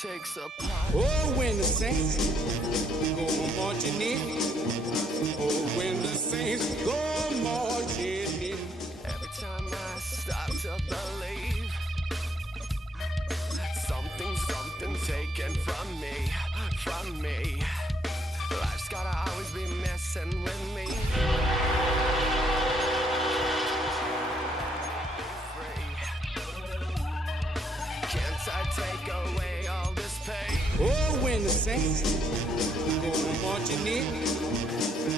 takes apart. Oh, when the saints go marching in. Oh, when the saints go marching in. Every time I stop to believe something's taken from me. Life's gotta always be messing with me. Can't I take away all this pain? Oh, when the saints go marching in.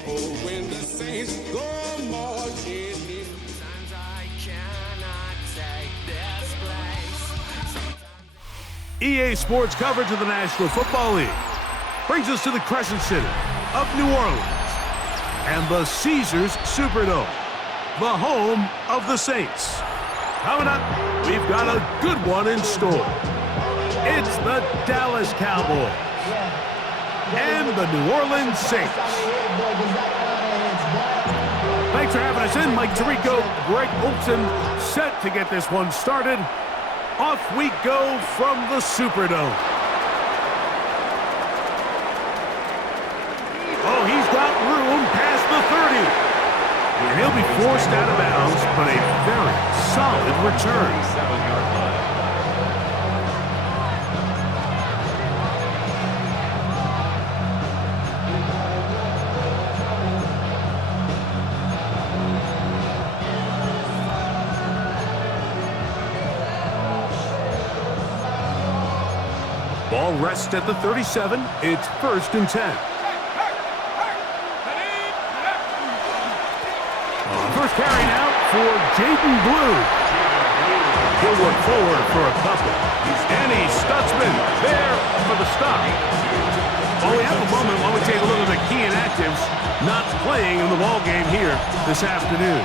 Oh, when the saints go marching in. Sometimes I cannot take this place. EA Sports coverage of the National Football League brings us to the Crescent City of New Orleans and the Caesars Superdome, the home of the Saints. Coming up, we've got a good one in store. It's the Dallas Cowboys and the New Orleans Saints. Thanks for having us in. Mike Tirico, Greg Olson, set to get this one started. Off we go from the Superdome. Oh, he's got room past the 30. And he'll be forced out of bounds, but a very solid return. Ball rests at the 37. It's 1st and 10. First carry now for Jaden Blue. He'll work forward for a couple. Danny Stutzman there for the stop. Well, we have a moment while we take a look at the key inactives not playing in the ball game here this afternoon.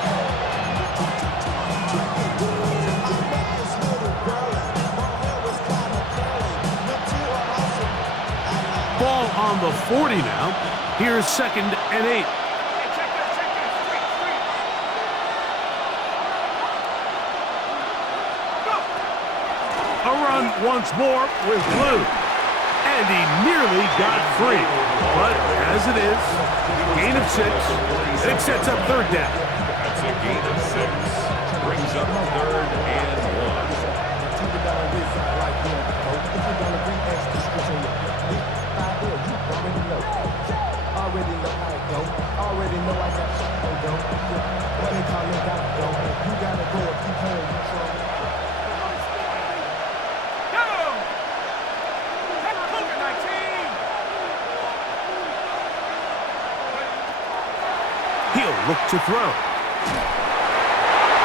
Ball on the 40 now. Here's 2nd and 8. A run once more with Blue. And he nearly got free. But as it is, gain of 6. It sets up 3rd down. That's a gain of 6. Brings up 3rd and 1. He'll look to throw.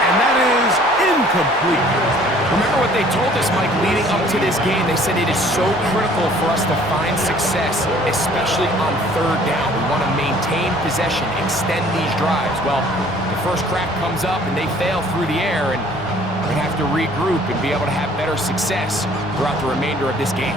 And that is incomplete. Remember what they told us, Mike, leading up to this game. They said it is so critical for us to find success, especially on 3rd down. We want to maintain possession, extend these drives. Well, the first crack comes up and they fail through the air, and we're going to have to regroup and be able to have better success throughout the remainder of this game.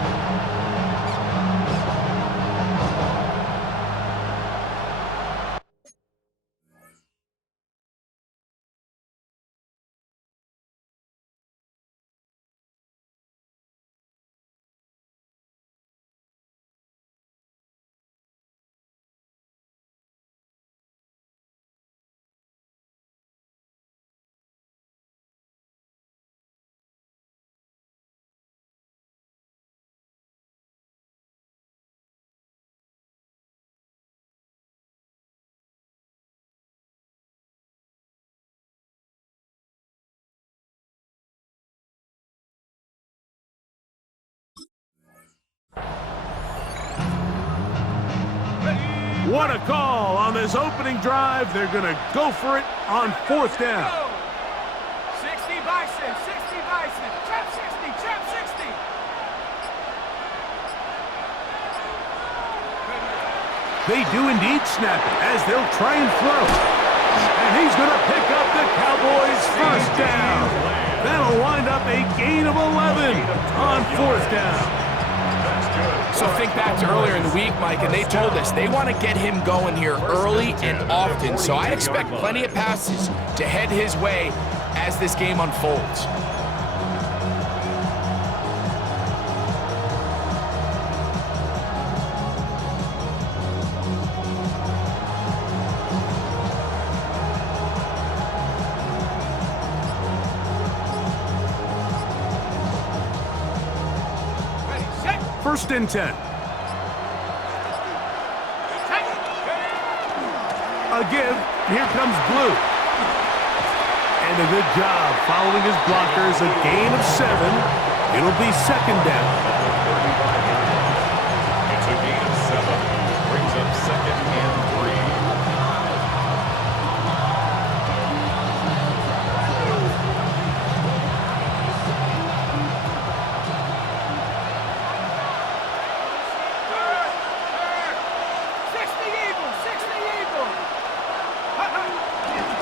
What a call on this opening drive. They're going to go for it on 4th down. 60 Bison, 60 Bison, trap 60, trap 60. They do indeed snap it as they'll try and throw. And he's going to pick up the Cowboys' 1st down. That'll wind up a gain of 11 on 4th down. So think back to earlier in the week, Mike, and they told us they want to get him going here early and often. So I'd expect plenty of passes to head his way as this game unfolds. 1st and 10. A give. Here comes Blue. And a good job following his blockers. A gain of 7. It'll be 2nd down. It's a gain of 7. Brings up 2nd and 3.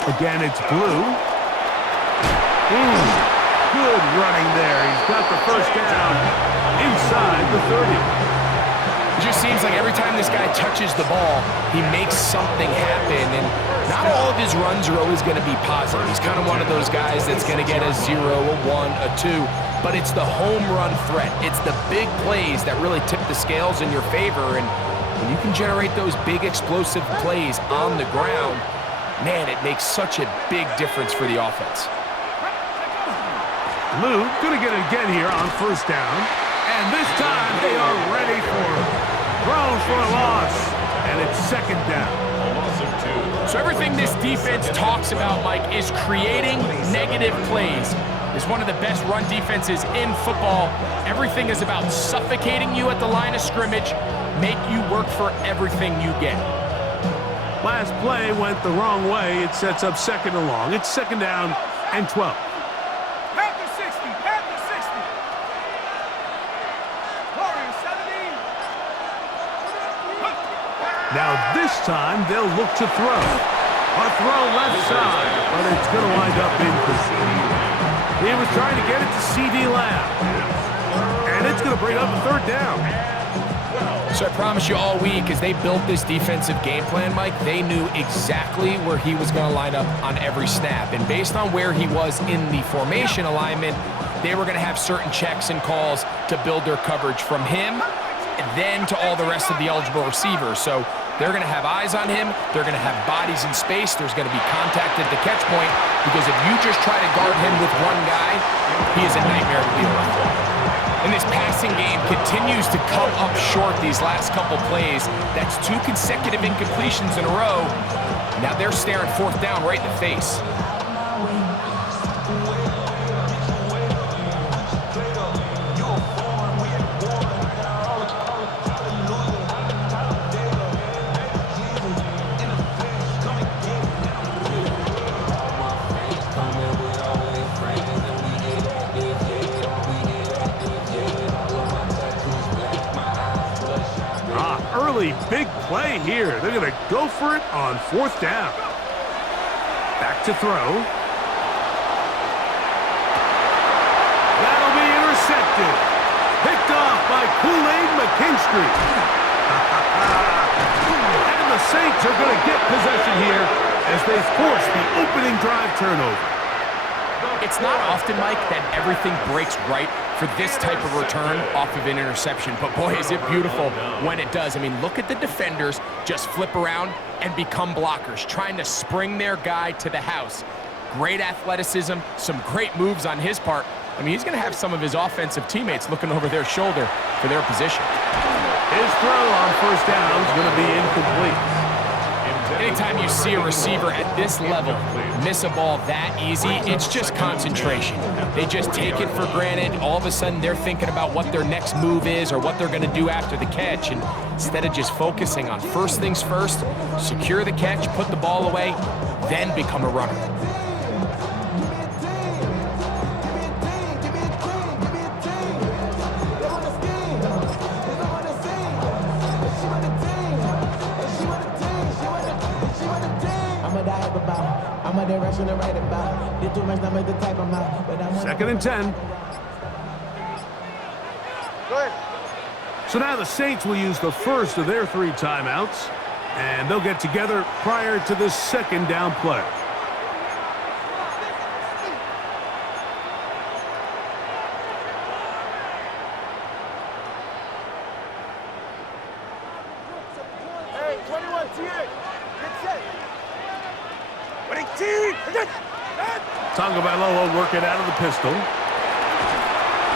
Again, it's Blue. Good running there. He's got the 1st down inside the 30. It just seems like every time this guy touches the ball, he makes something happen. And not all of his runs are always going to be positive. He's kind of one of those guys that's going to get a 0, a 1, a 2. But it's the home run threat. It's the big plays that really tip the scales in your favor. And when you can generate those big explosive plays on the ground, man, it makes such a big difference for the offense. Blue going to get it again here on 1st down. And this time they are ready for it. Throws for a loss. And it's 2nd down. So everything this defense talks about, Mike, is creating negative plays. It's one of the best run defenses in football. Everything is about suffocating you at the line of scrimmage, make you work for everything you get. Last play went the wrong way. It sets up 2nd and long. It's 2nd down and 12. Panther 60, Panther 60. Warriors 17. Now this time they'll look to throw. A throw left side, but it's going to wind up incomplete. He was trying to get it to C.D. Lamb. And it's going to bring up a 3rd down. So I promise you all week, as they built this defensive game plan, Mike, they knew exactly where he was going to line up on every snap. And based on where he was in the formation alignment, they were going to have certain checks and calls to build their coverage from him, and then to all the rest of the eligible receivers. So they're going to have eyes on him. They're going to have bodies in space. There's going to be contact at the catch point, because if you just try to guard him with one guy, he is a nightmare to deal with. And this passing game continues to come up short these last couple plays. That's 2 consecutive incompletions in a row. Now they're staring 4th down right in the face. Big play here. They're going to go for it on 4th down. Back to throw. That'll be intercepted. Picked off by Kool-Aid McKinstry. And the Saints are going to get possession here as they force the opening drive turnover. It's not often, Mike, that everything breaks right for this type of return off of an interception. But boy, is it beautiful when it does. I mean, look at the defenders just flip around and become blockers, trying to spring their guy to the house. Great athleticism, some great moves on his part. I mean, he's going to have some of his offensive teammates looking over their shoulder for their position. His throw on 1st down is going to be incomplete. Anytime you see a receiver at this level miss a ball that easy, it's just concentration. They just take it for granted. All of a sudden, they're thinking about what their next move is or what they're going to do after the catch. And instead of just focusing on first things first, secure the catch, put the ball away, then become a runner. Second and 10. So now the Saints will use the first of their 3 timeouts, and they'll get together prior to the 2nd down play. Hey, 21, T8. Get set. Tagovailoa working out of the pistol.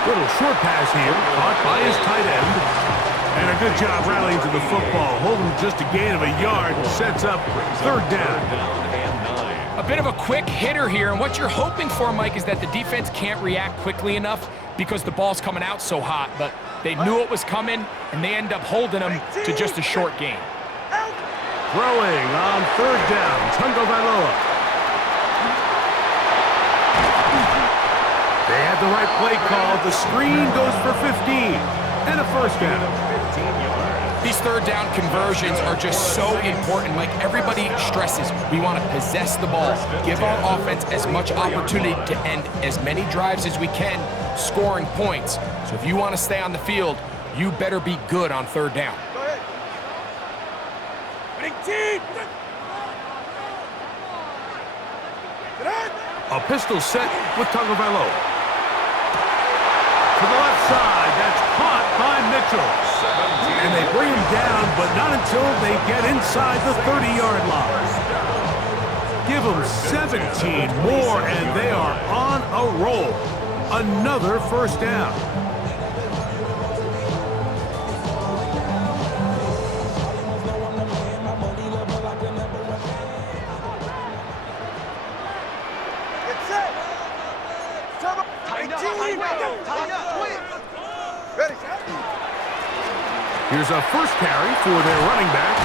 Little short pass here, caught by his tight end. And a good job rallying to the football. Holding just a gain of a yard and sets up third down. A bit of a quick hitter here, and what you're hoping for, Mike, is that the defense can't react quickly enough because the ball's coming out so hot, but they knew it was coming, and they end up holding them to just a short gain. Throwing on third down, Tungo Vailoa. They had the right play call. The screen goes for 15 and a first down. These third down conversions are just so important. Like everybody stresses, we want to possess the ball, give our offense as much opportunity to end as many drives as we can, scoring points. So if you want to stay on the field, you better be good on third down. A pistol set with Tungo Vailoa. To the left side, that's caught by Mitchell. And they bring him down, but not until they get inside the 30-yard line. Give them 17 more, and they are on a roll. Another first down. Here's a first carry for their running back.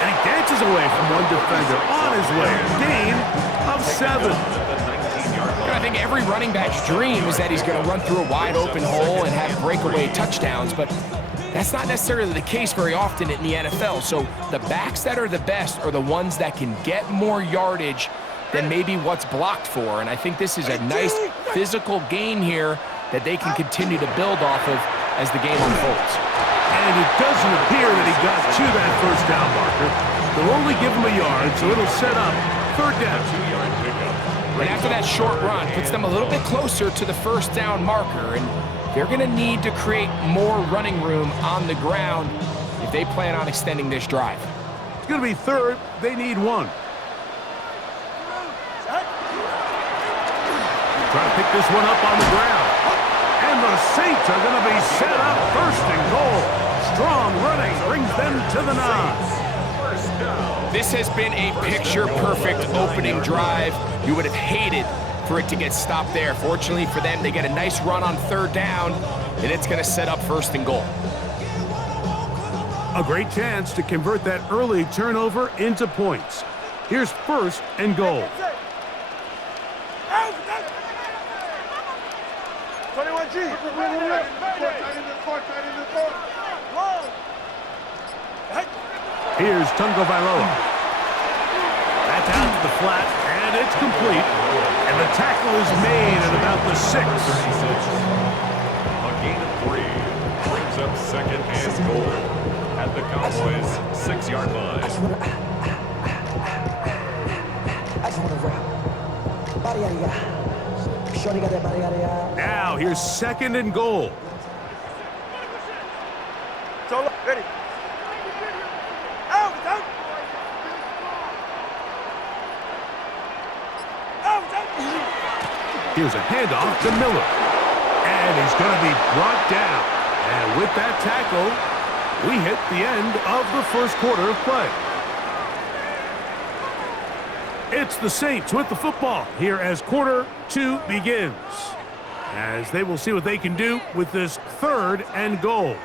And he dances away from one defender on his way. Gain of 7. And I think every running back's dream is that he's going to run through a wide open hole and have breakaway touchdowns, but that's not necessarily the case very often in the NFL. So the backs that are the best are the ones that can get more yardage than maybe what's blocked for. And I think this is a nice physical gain here that they can continue to build off of as the game unfolds. And it doesn't appear that he got to that first down marker. They'll only give him a yard, so it'll set up third down. And after that short run, puts them a little bit closer to the first down marker, and they're going to need to create more running room on the ground if they plan on extending this drive. It's going to be third. They need 1. Try to pick this one up on the ground. And the Saints are going to be set up first and goal. Strong running brings them to the 9. This has been a picture-perfect opening drive. You would have hated for it to get stopped there. Fortunately for them, they get a nice run on third down, and it's going to set up first and goal. A great chance to convert that early turnover into points. Here's first and goal. 21G. Here's Tungo Vailoa. That's out to the flat, and it's complete. And the tackle is made at about the 6. A gain of 3 brings up second and goal at the Cowboys' 6-yard line. I just want to rap. Body out of ya. Shorty got that body out of ya. Now here's second and goal. Solo, ready. Out, out. Out, out. Here's a handoff to Miller. And he's going to be brought down. And with that tackle, we hit the end of the first quarter of play. It's the Saints with the football here as quarter 2 begins. As they will see what they can do with this third and goal.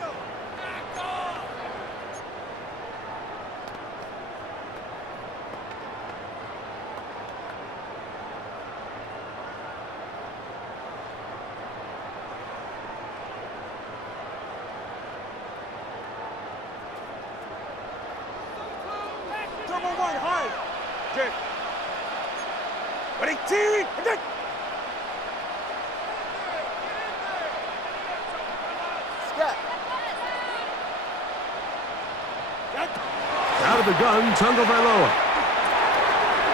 Turbo 1, high. Jake. Ready, T. Attack. Scat. Out of the gun, Tungo Vailoa.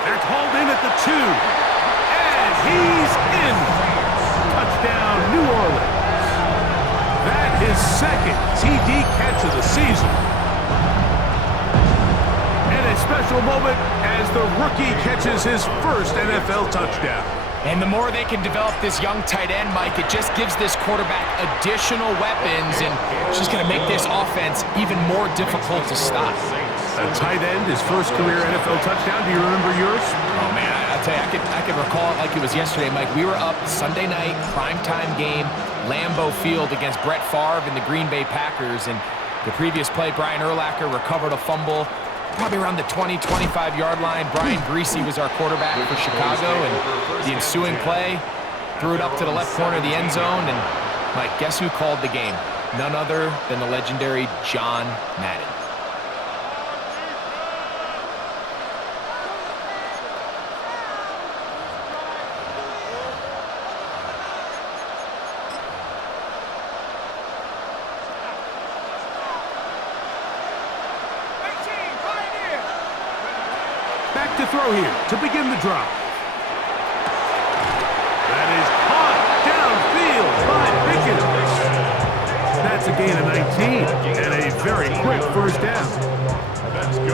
That's hauled in at the 2. And he's in. Touchdown, New Orleans. That is second TD catch of the season. And a special moment as the rookie catches his first NFL touchdown. And the more they can develop this young tight end, Mike, it just gives this quarterback additional weapons, and it's just going to make this offense even more difficult to stop. A tight end, his first career NFL touchdown. Do you remember yours? Oh, man, I'll tell you, I could recall it like it was yesterday, Mike. We were up Sunday night, primetime game, Lambeau Field against Brett Favre and the Green Bay Packers, and the previous play, Brian Urlacher recovered a fumble probably around the 20, 25-yard line. Brian Greasy was our quarterback for Chicago, and the ensuing play, threw it up to the left corner of the end zone, and Mike, guess who called the game? None other than the legendary John Madden. Back to throw here to begin the drive. That is caught downfield by Pickens. That's a gain of 19 and a very quick first down.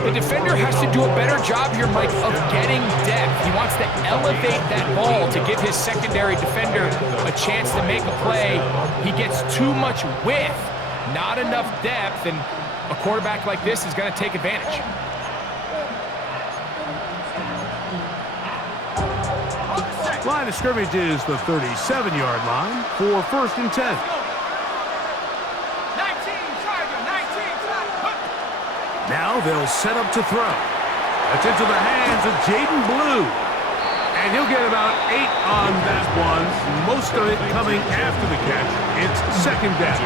The defender has to do a better job here, Mike, of getting depth. He wants to elevate that ball to give his secondary defender a chance to make a play. He gets too much width, not enough depth, and a quarterback like this is going to take advantage. Line of scrimmage is the 37-yard line for 1st and 10. 19, Now they'll set up to throw. That's into the hands of Jaden Blue. And he'll get about 8 on that one. Most of it coming after the catch. It's 2nd down.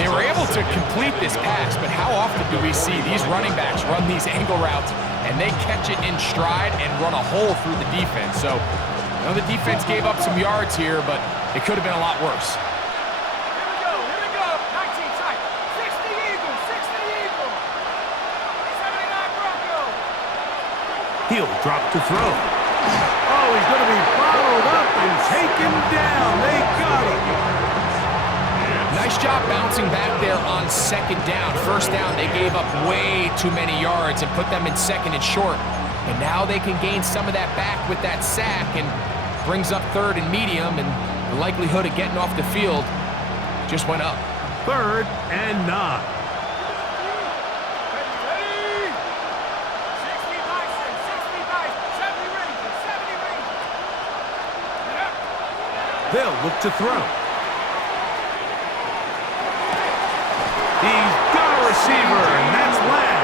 They were able to complete this pass, but how often do we see these running backs run these angle routes and they catch it in stride and run a hole through the defense? So, I know the defense gave up some yards here, but it could have been a lot worse. Here we go. 19 tight. 60 Eagle, 79 Bronco. He'll drop to throw. Oh, he's going to be followed up and taken down. They got him. Nice job bouncing back there on 2nd down. 1st down, they gave up way too many yards and put them in 2nd and short. And now they can gain some of that back with that sack and brings up 3rd and medium, and the likelihood of getting off the field just went up. 3rd and 9. Ready. 60 Bison, 70 Rangers, 70 Rangers. They'll look to throw. He's got a receiver, and that's Lamb.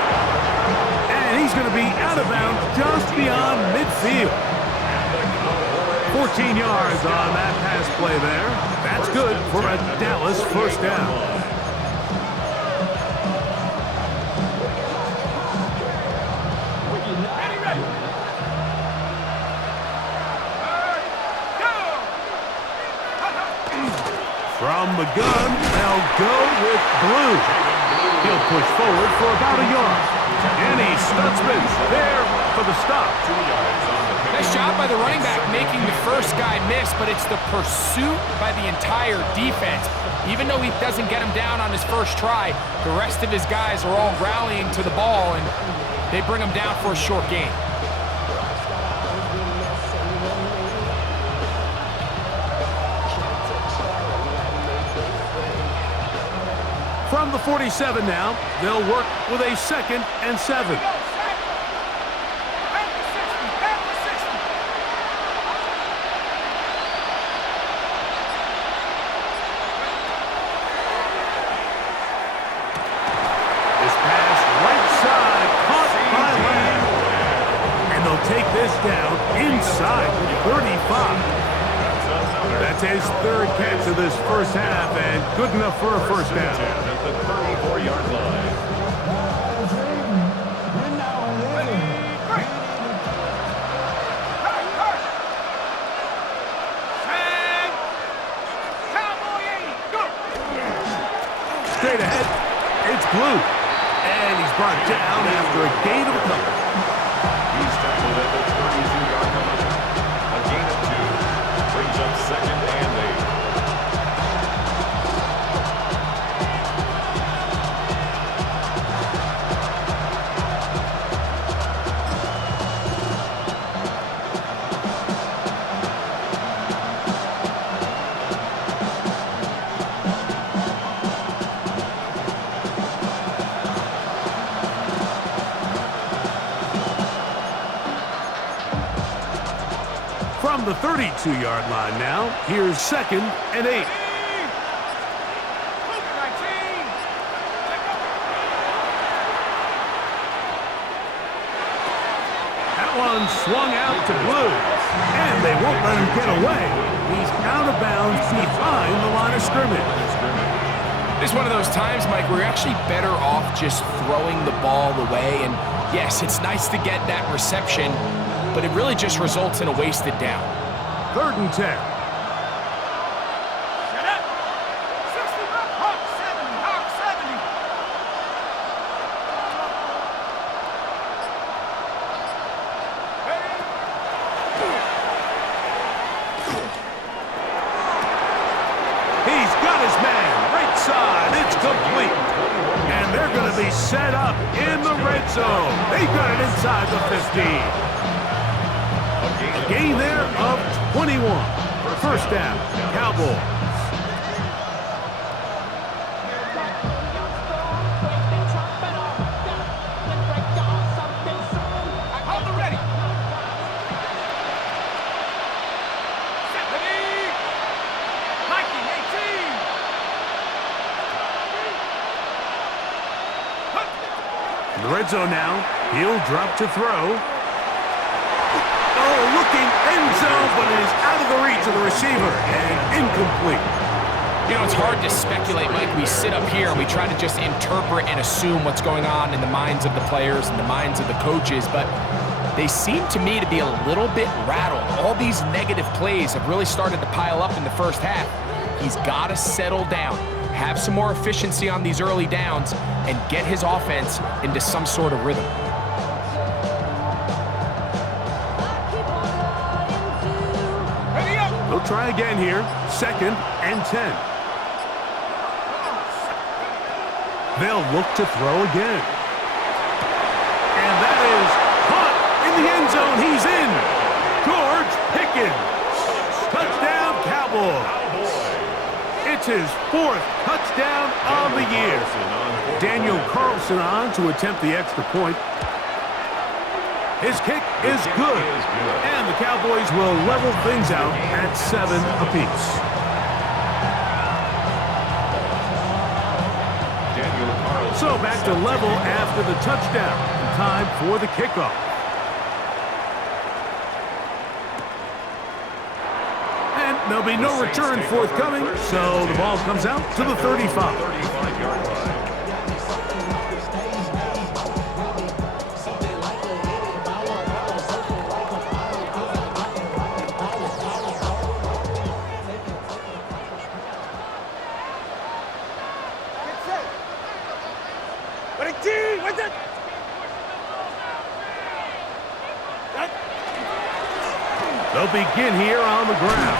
And he's going to be out of bounds just beyond midfield. 14 yards on that pass play there. That's good for a Dallas 1st down. From the gun, they'll go with Blue. He'll push forward for about a yard. And he Stutzman's there for the stop. Nice job by the running back making the first guy miss, but it's the pursuit by the entire defense. Even though he doesn't get him down on his first try, the rest of his guys are all rallying to the ball, and they bring him down for a short gain. From the 47 now, they'll work with a 2nd and 7. This pass right side caught by Lamb. And they'll take this down inside the 35. That's his 3rd catch of this 1st half, and good enough for a 1st down. At the 34-yard line. Straight ahead, it's Blue. And he's brought down after a gain of a couple. He's tackled at the 32-yard line. A gain of 2. Brings up 2nd and 8. From the 32-yard line now, here's 2nd and 8. That one swung out to Blue, and they won't let him get away. He's out of bounds behind the line of scrimmage. It's one of those times, Mike, where you're actually better off just throwing the ball away. And yes, it's nice to get that reception, but it really just results in a wasted down. 3rd and 10. Shut up! 60, Hawk 70, Hawk 70. He's got his man, right side, it's complete. And they're going to be set up in the red zone. They've got it inside the 15. A gain there of 21. First down, Cowboys. Hold the ready. 70. Mikey 18. In the red zone now, he'll drop to throw. Oh, looking end zone, but it is out of the reach of the receiver and incomplete. You know, it's hard to speculate, Mike. We sit up here and we try to just interpret and assume what's going on in the minds of the players and the minds of the coaches, but they seem to me to be a little bit rattled. All these negative plays have really started to pile up in the first half. He's got to settle down, have some more efficiency on these early downs, and get his offense into some sort of rhythm. They'll try again here. 2nd and 10. They'll look to throw again. And that is caught in the end zone. He's in. George Pickens. Touchdown, Cowboys. It's his 4th touchdown of the year. Daniel Carlson on to attempt the extra point. His kick is good, and the Cowboys will level things out at 7 apiece. So back to level after the touchdown, and time for the kickoff. And there'll be no return forthcoming, so the ball comes out to the 35. 35-yard line. They'll begin here on the ground.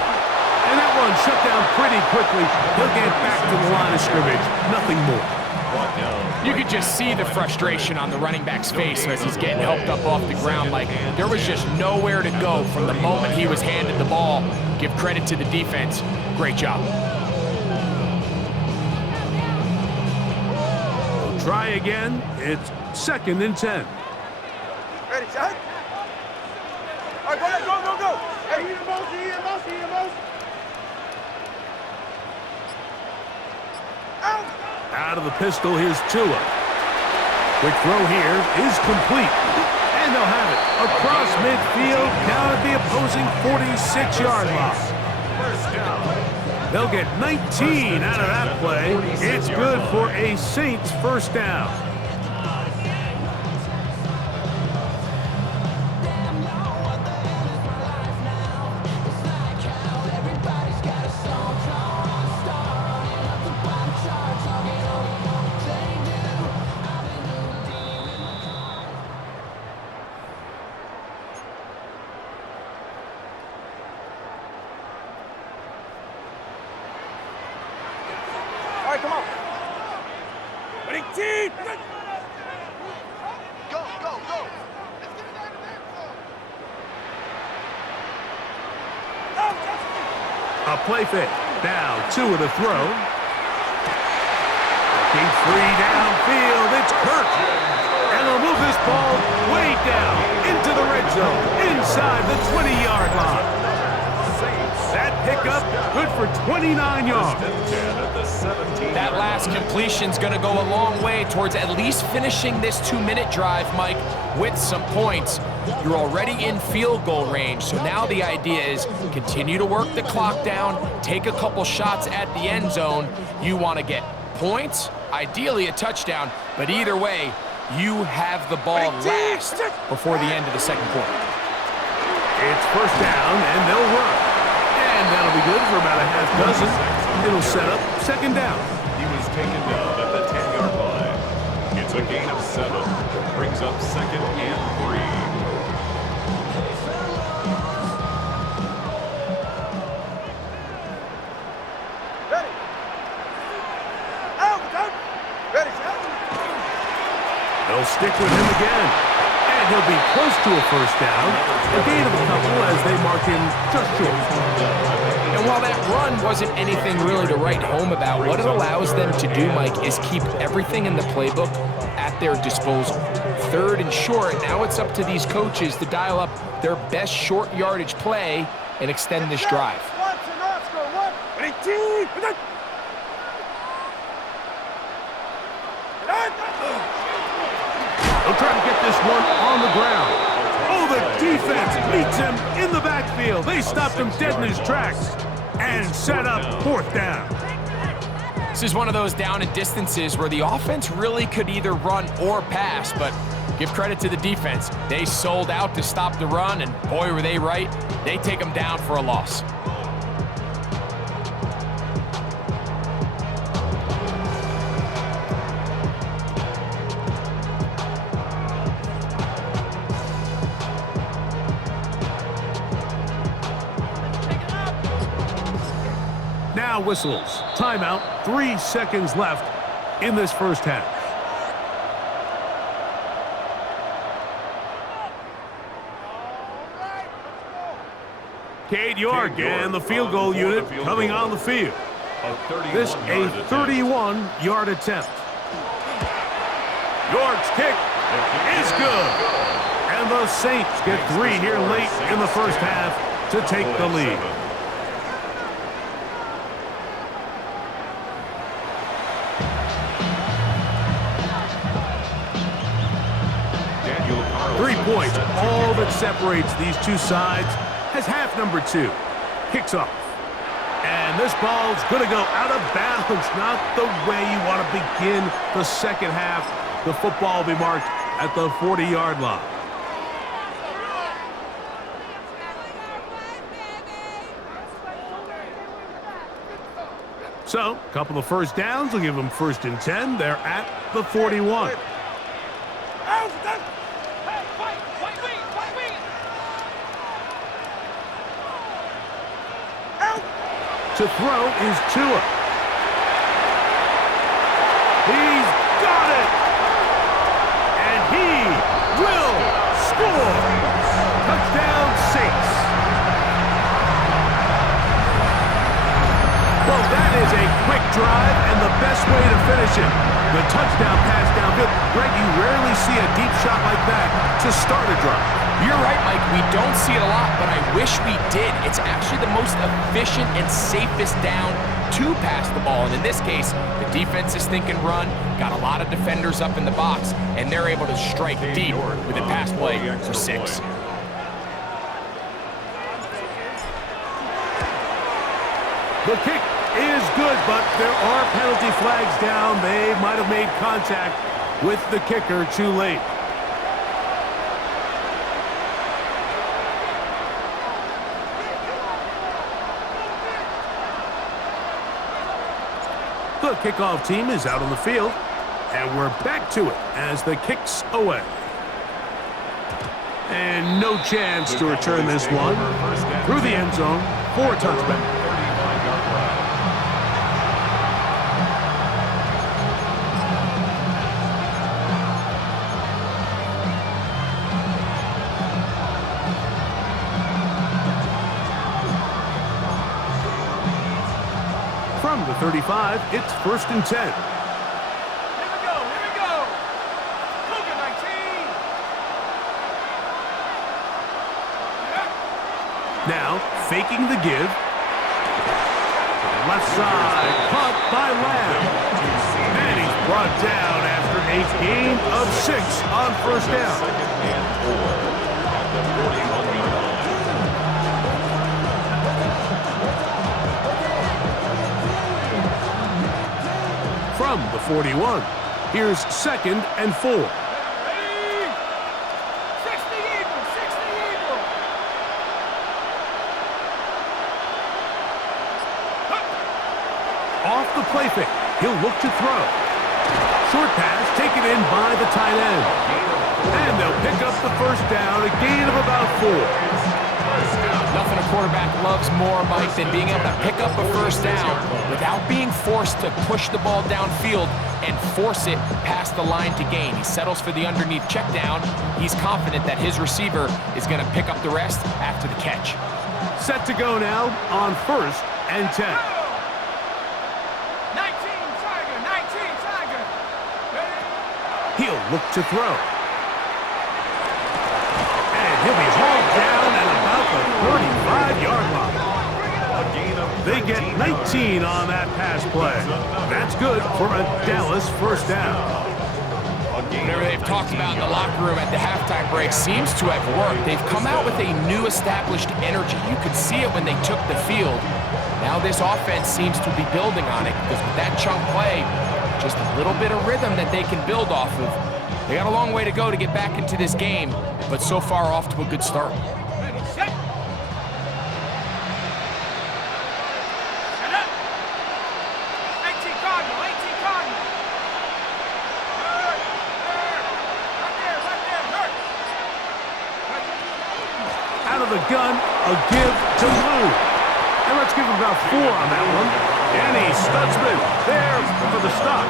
And that one shut down pretty quickly. He'll get back to the line of scrimmage. Nothing more. You could just see the frustration on the running back's face as he's getting helped up off the ground. Like, there was just nowhere to go from the moment he was handed the ball. Give credit to the defense. Great job. We'll try again. It's 2nd and 10. Ready, shot. All right, go. Hey, he the most. Out of the pistol, here's Tua. Quick throw here is complete. And they'll have it across midfield down at the opposing 46-yard line. They'll get 19 out of that play. It's good for a Saints first down. All right, come on. Ready, team. Go. Let's get it out of there. A play fake. Now Tua to throw. Looking free downfield. It's Kirk. And they'll move this ball way down into the red zone inside the 20-yard line. pickup, good for 29 yards. That last completion's going to go a long way towards at least finishing this 2-minute drive, Mike, with some points. You're already in field goal range, so now the idea is continue to work the clock down, take a couple shots at the end zone. You want to get points, ideally a touchdown, but either way, you have the ball last before the end of the second quarter. It's first down, and they'll run. And that'll be good for about a half dozen. It'll set up second down. He was taken down at the 10-yard line. It's a gain of 7. Brings up second and 3. They'll stick with him again. And he'll be close to a first down. A gain of a couple as they mark him just short. And while that run wasn't anything really to write home about, what it allows them to do, Mike, is keep everything in the playbook at their disposal. Third and short, now it's up to these coaches to dial up their best short yardage play and extend this drive. They'll try to get this one on the ground. Oh, the defense meets him in the backfield. They stopped him dead in his tracks and set up fourth down. This is one of those down and distances where the offense really could either run or pass, but give credit to the defense. They sold out to stop the run, and boy, were they right. They take them down for a loss. Now whistles. Timeout. 3 seconds left in this first half. Cade York and the field goal unit coming on the field. This a 31-yard attempt. York's kick is good. And the Saints get 3 here late in the first half to take the lead. Points, all that separates these two sides, as half number 2 kicks off. And this ball's going to go out of bounds, not the way you want to begin the second half. The football will be marked at the 40-yard line. So, a couple of first downs will give them first and 10. They're at the 41. To throw is Tua. He's got it! And he will score! Touchdown, Saints! Well, that is a quick drive and the best way to finish it. The touchdown pass downfield. Greg, you rarely see a deep shot like that to start a drive. You're right, Mike. We don't see it a lot, but I wish we did. It's actually the most efficient and safest down to pass the ball. And in this case, the defense is thinking run, got a lot of defenders up in the box, and they're able to strike deep with a pass play for 6. The kick is good, but there are penalty flags down. They might have made contact with the kicker too late. The kickoff team is out on the field, and we're back to it as the kick's away. And no chance to return this one through the end zone for a touchback. From the 35, it's first and 10. Here we go. Cougar 19. Now, faking the give. Left side, caught by Lamb. And he's brought down after a gain of 6 on first down. Second and 4 at the 41-yard line. From the 41, here's 2nd and 4. Off the play fake, he'll look to throw. Short pass taken in by the tight end. And they'll pick up the first down, a gain of about 4. Nothing a quarterback loves more, Mike, than being able to pick up a first down without being forced to push the ball downfield and force it past the line to gain. He settles for the underneath check down. He's confident that his receiver is going to pick up the rest after the catch. Set to go now on 1st and 10. He'll look to throw. And he'll be hauled down at about the 35-yard line. They get 19 on that pass play. That's good for a Dallas first down. Whatever they've talked about in the locker room at the halftime break seems to have worked. They've come out with a new established energy. You could see it when they took the field. Now this offense seems to be building on it because with that chunk play, just a little bit of rhythm that they can build off of. They got a long way to go to get back into this game, but so far off to a good start. Out of the gun, a give to Lou. And let's give him about 4 on that one. And he Stutzman there for the stop.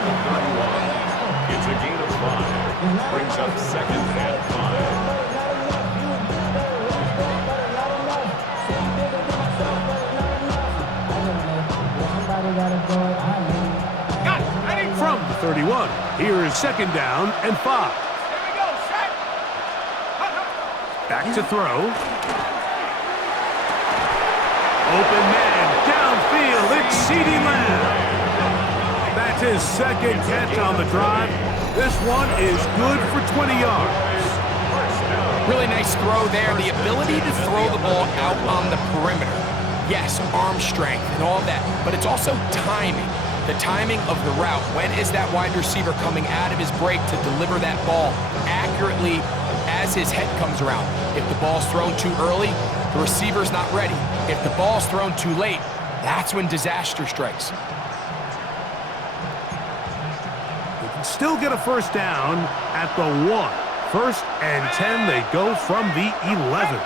It's a gain of 5. Brings up 2nd and 5. From the 31, here is 2nd down and 5. Back to throw. Open man, downfield, it's CeeDee Lamb. That's his 2nd catch on the drive. This one is good for 20 yards. Really nice throw there. The ability to throw the ball out on the perimeter. Yes, arm strength and all that, but it's also timing. The timing of the route. When is that wide receiver coming out of his break to deliver that ball accurately as his head comes around? If the ball's thrown too early, the receiver's not ready. If the ball's thrown too late, that's when disaster strikes. They can still get a first down at the 1. 1st and 10, they go from the 11.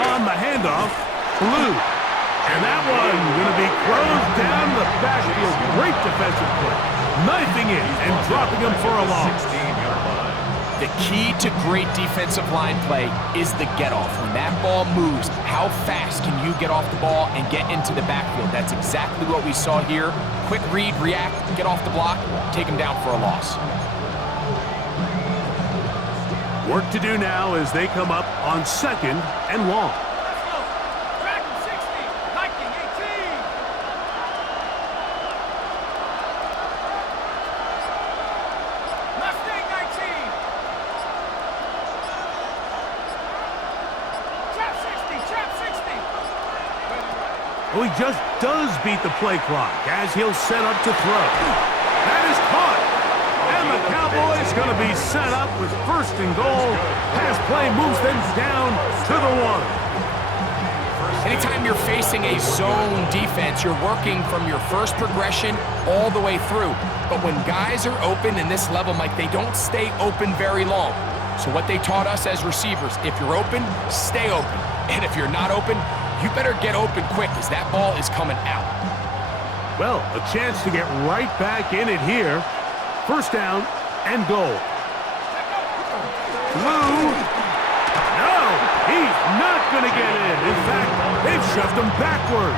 On the handoff, Blue. And that one going to be closed down the backfield. Great defensive play. Knifing in and dropping him for a loss. 16-yard line. The key to great defensive line play is the get-off. When that ball moves, how fast can you get off the ball and get into the backfield? That's exactly what we saw here. Quick read, react, get off the block, take him down for a loss. Work to do now as they come up on 2nd and long. Well, he just does beat the play clock as he'll set up to throw. That is caught. And the Cowboys going to be set up with 1st and goal. Pass play moves them down to the 1. Anytime you're facing a zone defense, you're working from your first progression all the way through. But when guys are open in this level, Mike, they don't stay open very long. So what they taught us as receivers, if you're open, stay open. And if you're not open, you better get open quick as that ball is coming out. Well, a chance to get right back in it here. 1st down and goal. Blue. No, he's not going to get in. In fact, they've shoved him backwards.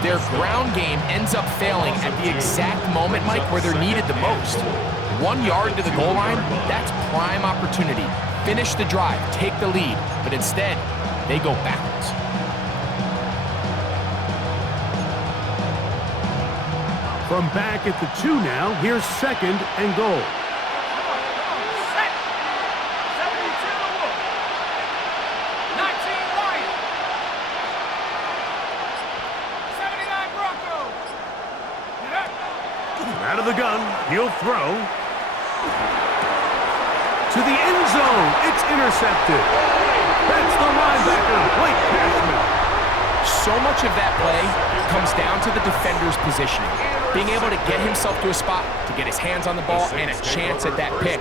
Their ground game ends up failing at the exact moment, Mike, where they're needed the most. 1 yard to the goal line, that's prime opportunity. finish the drive, take the lead, but instead, they go backwards. From back at the 2 now, here's 2nd and goal. Out of the gun, he'll throw. To the end zone, it's intercepted. That's the linebacker, Blake Cashman. So much of that play comes down to the defender's positioning. Being able to get himself to a spot, to get his hands on the ball, and a chance at that pick.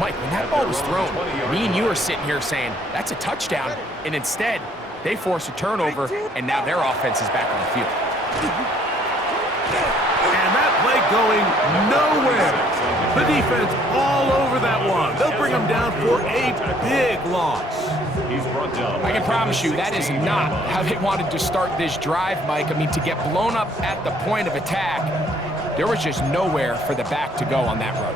Mike, when that ball was thrown, me and you are sitting here saying, that's a touchdown, and instead, they force a turnover, and now their offense is back on the field. And that play going nowhere. The defense all over that one. They'll bring them down for a big loss. I can promise you that is not how they wanted to start this drive, Mike. I mean, to get blown up at the point of attack, there was just nowhere for the back to go on that run.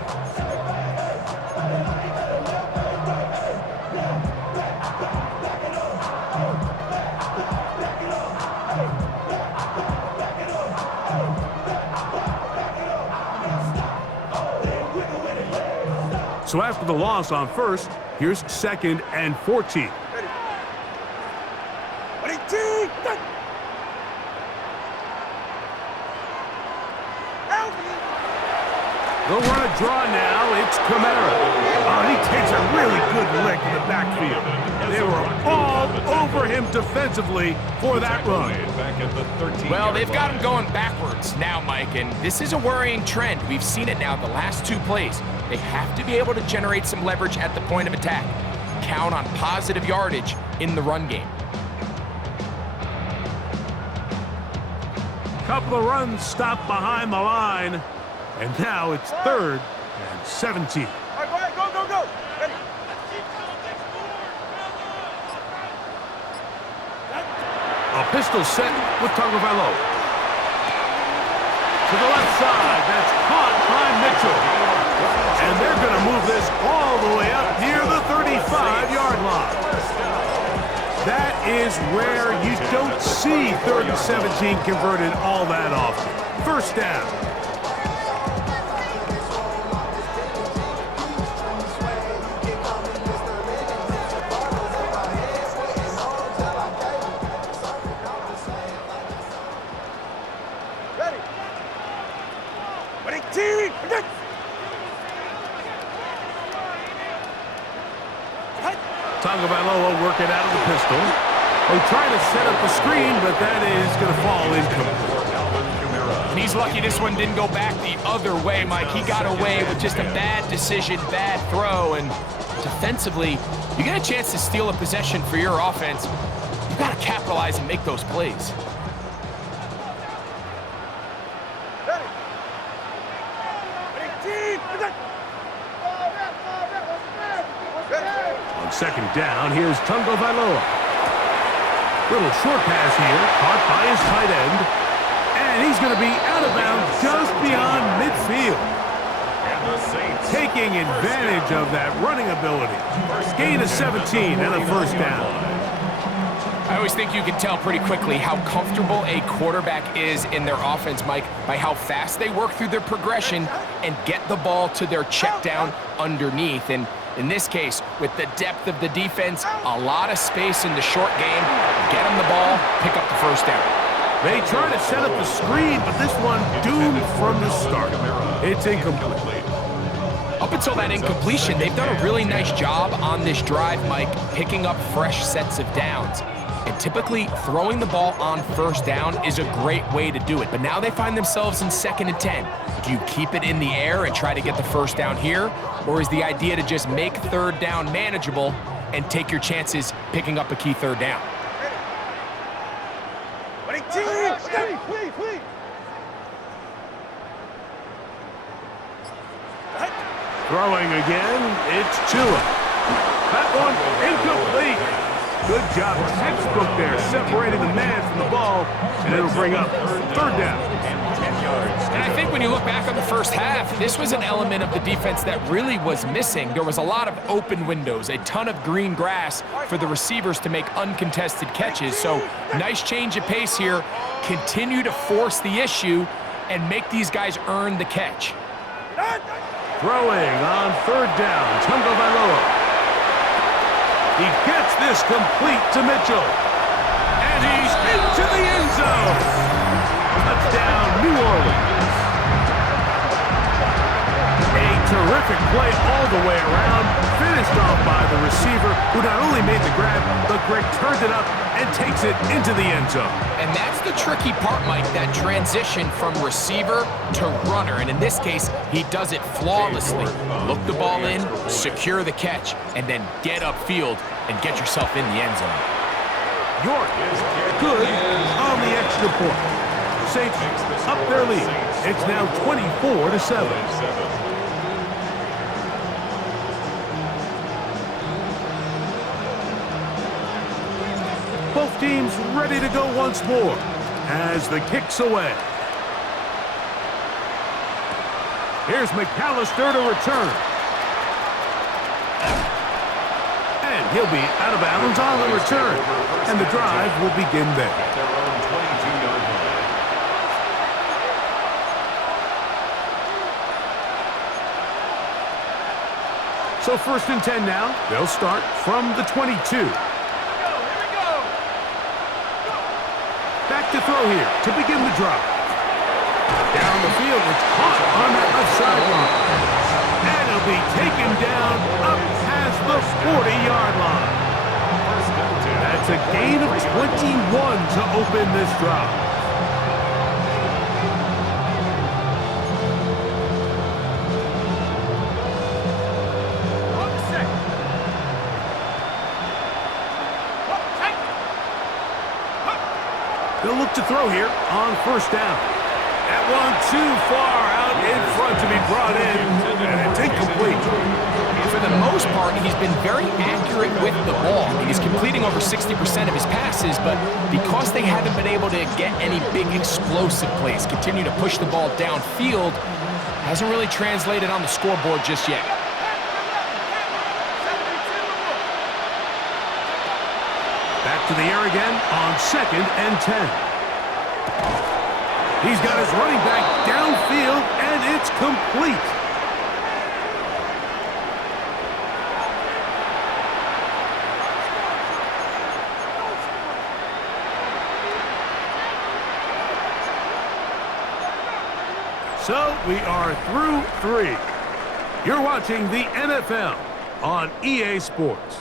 So after the loss on 1st, here's 2nd and 14. They'll run a draw now. It's Kamara. Oh, he takes a really good lick in the backfield. They were all over him defensively for that run. Well, they've got him going backwards now, Mike, and this is a worrying trend. We've seen it now the last 2 plays. They have to be able to generate some leverage at the point of attack. Count on positive yardage in the run game. Couple of runs stopped behind the line. And now it's 3rd and 17. All right, go ahead, go. Ready. A pistol set with Tagovailoa. To the left side, that's caught by Mitchell. And they're going to move this all the way up near the 35-yard line. That is rare. You don't see 3rd and 17 converted all that often. 1st down. Tagovailoa working out of the pistol. They're trying to set up the screen, but that is going to fall incomplete. And he's lucky this one didn't go back the other way, Mike. He got away with just a bad decision, bad throw, and defensively, you get a chance to steal a possession for your offense. You got to capitalize and make those plays. On 2nd down, here's Tagovailoa. Little short pass here, caught by his tight end. And he's going to be out of bounds just beyond midfield. Taking advantage of that running ability. Gain of 17 and a 1st down. I always think you can tell pretty quickly how comfortable a quarterback is in their offense, Mike, by how fast they work through their progression and get the ball to their check down underneath. And in this case, with the depth of the defense, a lot of space in the short game, get them the ball, pick up the 1st down. They try to set up the screen, but this one doomed from the start. It's incomplete. Up until that incompletion, they've done a really nice job on this drive, Mike, picking up fresh sets of downs. And typically, throwing the ball on 1st down is a great way to do it. But now they find themselves in 2nd and 10. Do you keep it in the air and try to get the 1st down here? Or is the idea to just make 3rd down manageable and take your chances picking up a key 3rd down? Please. Throwing again, it's Tua. That one incomplete. Good job, textbook there, separating the man from the ball, and it'll bring up 3rd down. yards. And I think when you look back on the first half, this was an element of the defense that really was missing. There was a lot of open windows, a ton of green grass for the receivers to make uncontested catches. So nice change of pace here. Continue to force the issue and make these guys earn the catch. Throwing on third down, Tagovailoa. He gets this complete to Mitchell. And he's into the end zone. Touchdown, New Orleans. A terrific play all the way around, finished off by the receiver, who not only made the grab, but Greg turned it up and takes it into the end zone. And that's the tricky part, Mike, that transition from receiver to runner. And in this case, he does it flawlessly. Look the ball in, secure the catch, and then get upfield and get yourself in the end zone. York is good on the extra point. Saints up their lead. It's now 24-7. Both teams ready to go once more as the kick's away. Here's McAllister to return. And he'll be out of bounds on the return. And the drive will begin there. At their own 22-yard line. So 1st and 10 now. They'll start from the 22. Back to throw here to begin the drive. Down the field, it's caught on that left sideline. And it'll be taken down up past the 40-yard line. That's a gain of 21 to open this drive. They'll look to throw here on 1st down. That one too far out in front to be brought in, and it's incomplete. For the most part, he's been very accurate with the ball. He's completing over 60% of his passes, but because they haven't been able to get any big explosive plays, continue to push the ball downfield, hasn't really translated on the scoreboard just yet. Back to the air again on 2nd and 10. He's got his running back downfield, and it's complete. So we are through 3. You're watching the NFL on EA Sports.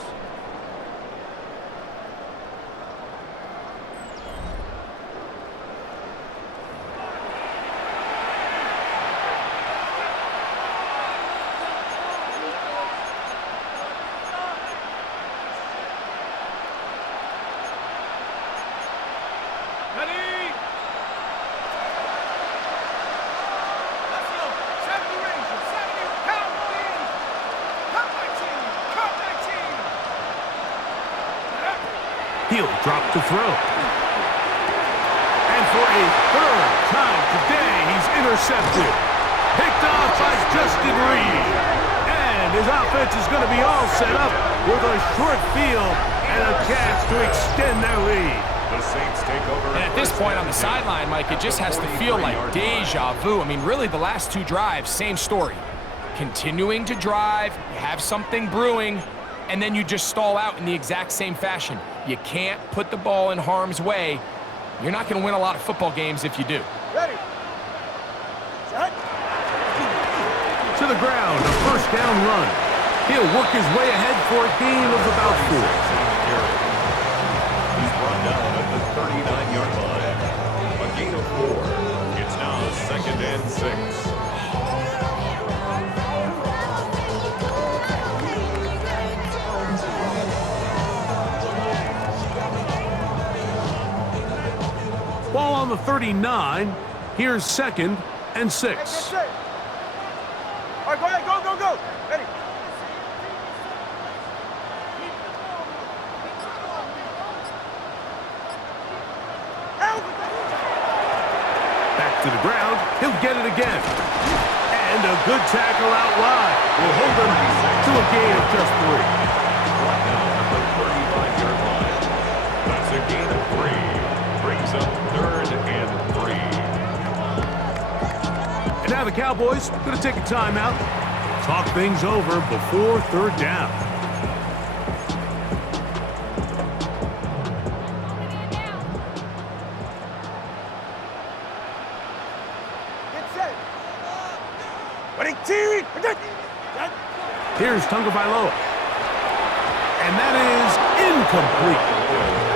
He'll drop to throw. And for a 3rd time today, he's intercepted. Picked off by Justin Reed. And his offense is going to be all set up with a short field and a chance to extend their lead. The Saints take over. And at this point on the sideline, Mike, it just has to feel like deja vu. I mean, really, the last 2 drives, same story. Continuing to drive, you have something brewing, and then you just stall out in the exact same fashion. You can't put the ball in harm's way. You're not going to win a lot of football games if you do. Ready. Set. To the ground, a 1st down run. He'll work his way ahead for a gain of about 4. He's brought down at the 39-yard line. A gain of 4. It's now 2nd and 6. Ball on the 39. Here's 2nd and 6. All right, go ahead, go. Ready. Back to the ground. He'll get it again. And a good tackle out wide will hold them to a gain of just 3. Right now at the 35-yard line. That's a gain of 3. Brings up 3rd and 3. And now the Cowboys going to take a timeout. Talk things over before 3rd down. Here's Tagovailoa. And that is incomplete.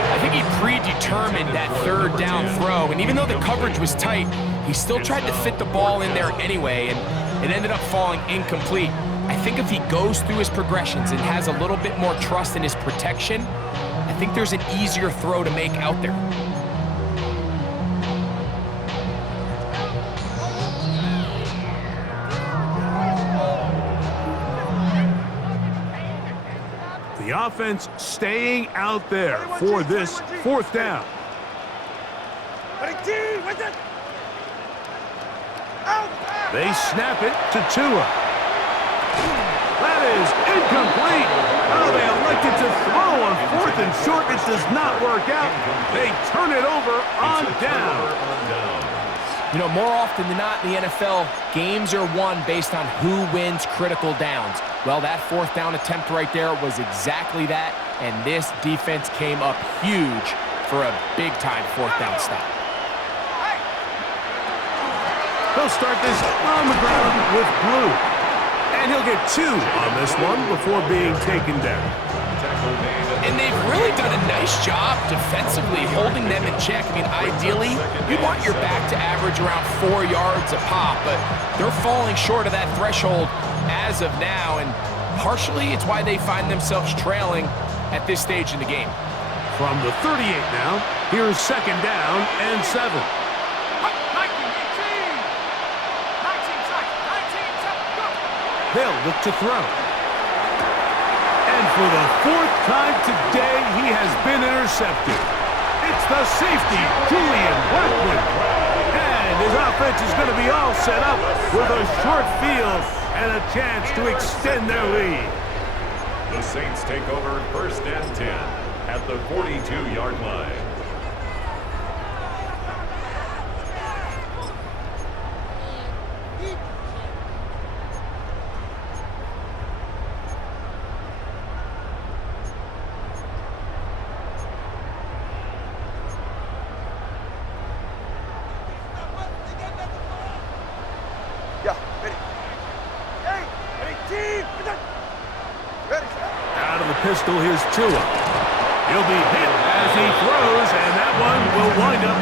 I think he predetermined that 3rd down throw, and even though the coverage was tight, he still tried to fit the ball in there anyway, and it ended up falling incomplete. I think if he goes through his progressions and has a little bit more trust in his protection, I think there's an easier throw to make out there. The offense staying out there for this 4th down. They snap it to Tua. That is incomplete. Oh, they elected to throw on 4th and short. It does not work out. They turn it over on down. You know, more often than not in the NFL, games are won based on who wins critical downs. Well, that 4th down attempt right there was exactly that, and this defense came up huge for a big-time 4th down stop. They'll start this on the ground with Blue. And he'll get 2 on this one before being taken down. And they've really done a nice job defensively holding them in check. I mean, ideally, you'd want your back to average around 4 yards a pop, but they're falling short of that threshold as of now, and partially it's why they find themselves trailing at this stage in the game. From the 38 now, here's 2nd down and 7. They'll look to throw. And for the 4th time today, he has been intercepted. It's the safety, Julian Blackwood. And his offense is going to be all set up with a short field and a chance to extend their lead. The Saints take over 1st and 10 at the 42-yard line. Out of the pistol, here's Tua. He'll be hit as he throws, and that one will wind up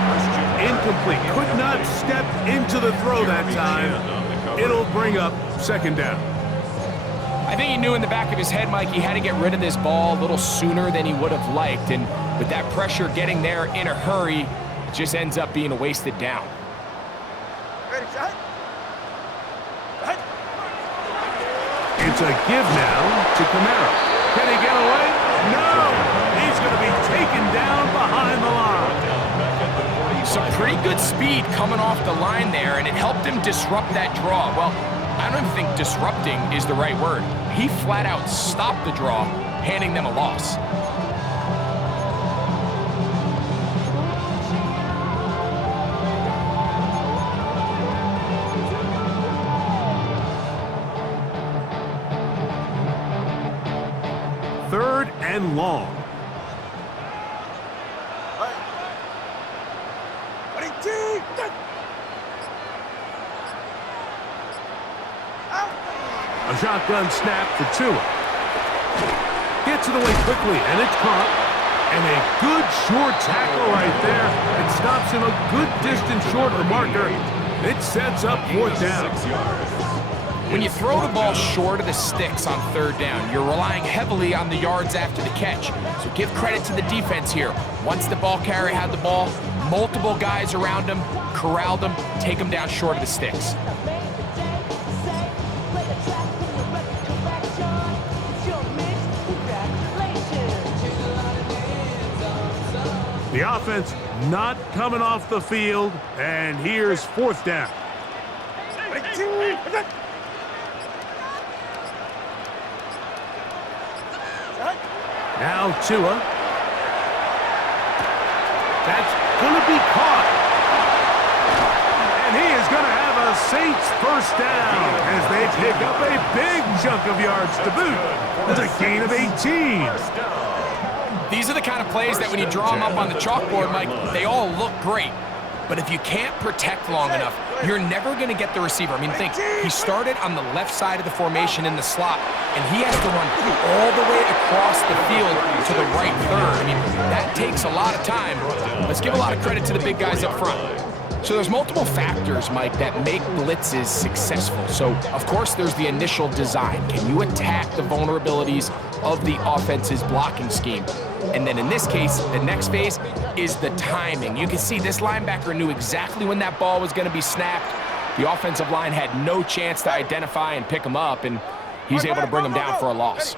incomplete. Could not step into the throw that time. It'll bring up 2nd down. I think he knew in the back of his head, Mike, he had to get rid of this ball a little sooner than he would have liked, and with that pressure getting there in a hurry, it just ends up being a wasted down. It's a give now to Kamara. Can he get away? No! He's going to be taken down behind the line. Some pretty good speed coming off the line there, and it helped him disrupt that draw. Well, I don't even think disrupting is the right word. He flat out stopped the draw, handing them a loss. Third and long. A shotgun snap for Tua. Gets it away quickly, and it's caught. And a good short tackle right there. It stops him a good distance short of the marker. It sets up 4th down. When you throw the ball short of the sticks on 3rd down, you're relying heavily on the yards after the catch. So give credit to the defense here. Once the ball carrier had the ball, multiple guys around him, corralled him, take him down short of the sticks. The offense not coming off the field, and here's 4th down. Now Tua. That's going to be caught. And he is going to have a Saints first down as they pick up a big chunk of yards to boot. That's a gain of 18. These are the kind of plays that when you draw them up on the chalkboard, Mike, they all look great. But if you can't protect long enough, you're never going to get the receiver. I mean, think, he started on the left side of the formation in the slot, and he has to run all the way across the field to the right third. I mean, that takes a lot of time. Let's give a lot of credit to the big guys up front. So there's multiple factors, Mike, that make blitzes successful. So, of course, there's the initial design. Can you attack the vulnerabilities of the offense's blocking scheme? And then in this case, the next phase is the timing. You can see this linebacker knew exactly when that ball was going to be snapped. The offensive line had no chance to identify and pick him up, and he's able to bring him down for a loss.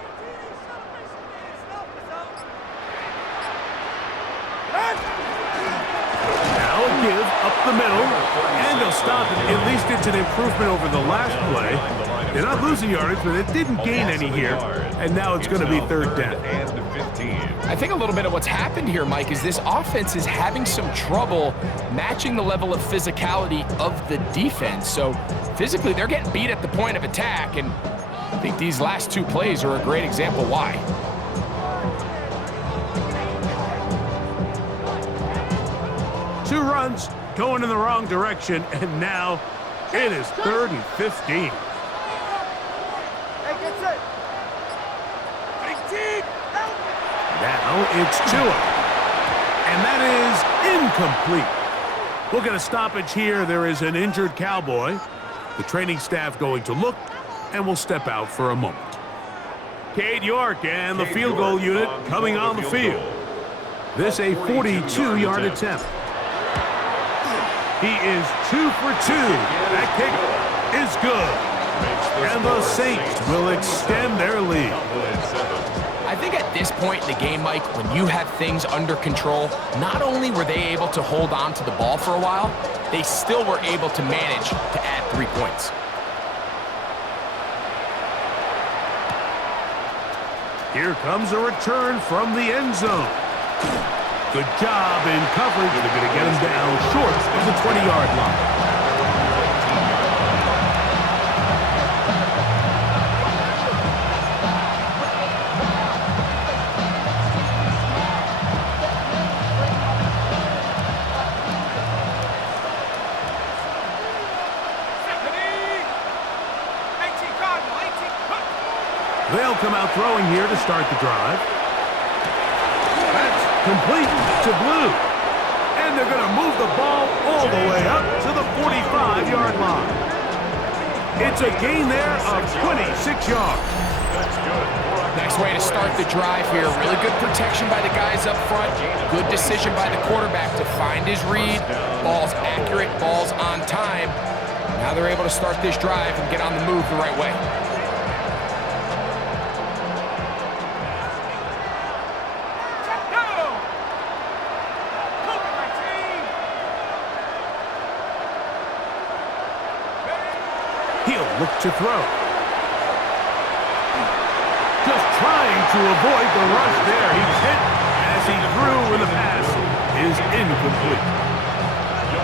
Give up the middle, and they'll stop it. At least it's an improvement over the last play. They're not losing yardage, but it didn't gain any here, and now it's going to be third down. I think a little bit of what's happened here, Mike, is this offense is having some trouble matching the level of physicality of the defense. So physically, they're getting beat at the point of attack, and I think these last two plays are a great example why. Two runs going in the wrong direction, and now it is 3rd and 15. Hey, get set. 18. Now it's Tua, and that is incomplete. We'll get a stoppage here. There is an injured Cowboy. The training staff going to look, and we'll step out for a moment. Cade York and the field goal unit coming on the field. This a 42-yard attempt. He is 2 for 2. That kick is good. And the Saints will extend their lead. I think at this point in the game, Mike, when you have things under control, not only were they able to hold on to the ball for a while, they still were able to manage to add 3 points. Here comes a return from the end zone. Good job in coverage. They're going to get him down short of the 20-yard line. They'll come out throwing here to start the drive. That's complete to Blue. And they're going to move the ball all the way up to the 45-yard line. It's a gain there of 26 yards. Nice way to start the drive here. Really good protection by the guys up front. Good decision by the quarterback to find his read. Ball's accurate, ball's on time. Now they're able to start this drive and get on the move the right way. Look to throw. Just trying to avoid the rush there. He's hit as he threw when the pass is incomplete.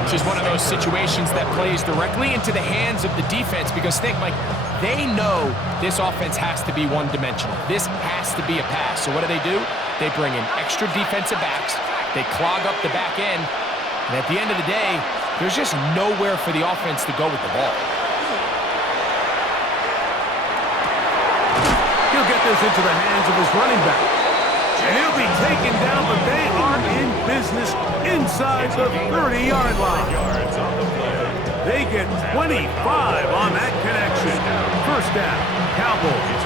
This is one of those situations that plays directly into the hands of the defense because think, Mike, they know this offense has to be one-dimensional. This has to be a pass. So what do? They bring in extra defensive backs. They clog up the back end. And at the end of the day, there's just nowhere for the offense to go with the ball. He'll get this into the hands of his running back. And he'll be taken down, but they are in business inside the 30-yard line. They get 25 on that connection. First down, Cowboys.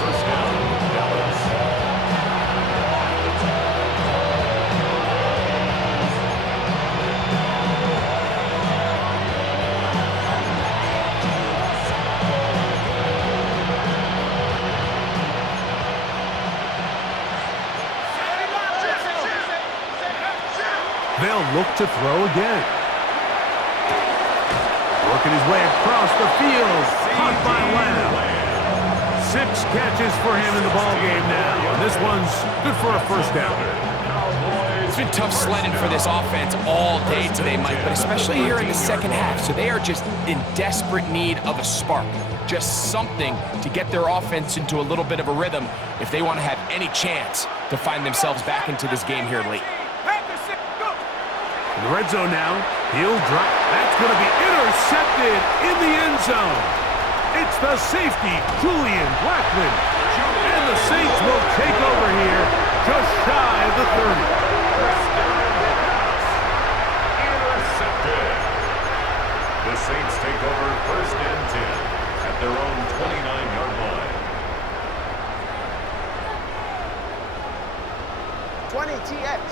First down, Dallas. They'll look to throw again. Working his way across the field. Caught by Lamb. 6 catches for him in the ball game now. And this one's good for a first down. It's been tough sledding for this offense all day today, Mike, but especially here in the second half. So they are just in desperate need of a spark, just something to get their offense into a little bit of a rhythm if they want to have any chance to find themselves back into this game here late. In the red zone now, he'll drop. That's going to be intercepted in the end zone. It's the safety, Julian Blackman. And the Saints will take over here just shy of the 30. Intercepted. The Saints take over first and 10 at their own 29-yard line. 20 TX.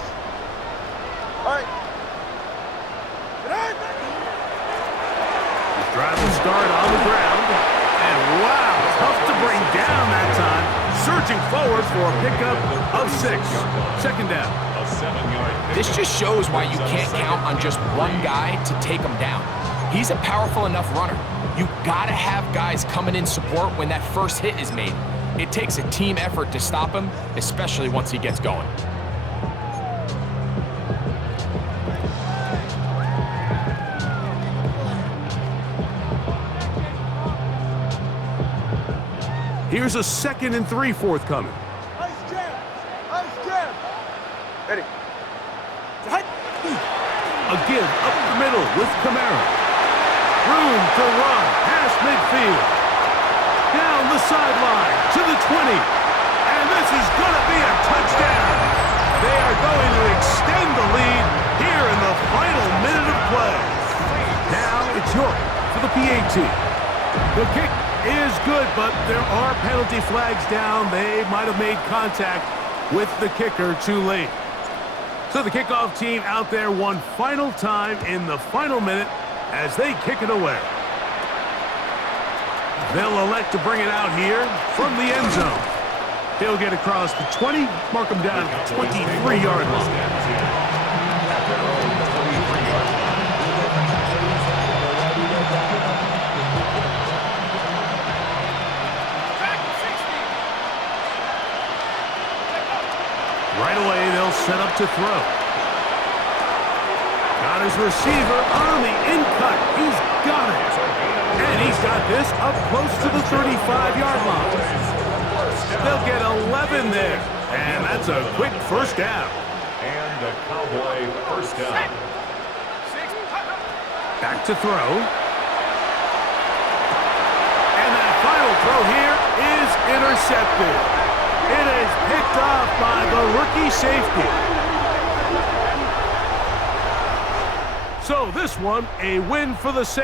All right. Drive will start on the ground. And wow, tough to bring down that time. Surging forward for a pickup of 6. Second down. A 7-yard. This just shows why you can't count on just one guy to take him down. He's a powerful enough runner. You gotta have guys coming in support when that first hit is made. It takes a team effort to stop him, especially once he gets going. Here's a 2nd and 3 forthcoming. Nice jam. Nice jam. Ready. A give up the middle with Camara. Room to run past midfield. Down the sideline to the 20. And this is going to be a touchdown. They are going to extend the lead here in the final minute of play. Now it's York for the PAT. The kick is good, but there are penalty flags down. They might have made contact with the kicker too late. So the kickoff team out there one final time in the final minute as they kick it away. They'll elect to bring it out here from the end zone. He'll get across the 20, mark him down at the 23-yard line. Right away, they'll set up to throw. Got his receiver on the in-cut. He's got it. And he's got this up close to the 35-yard line. They'll get 11 there. And that's a quick first down. And a Cowboy first down. Back to throw. And that final throw here is intercepted. It is picked off by the rookie safety. So this one, a win for the Saints.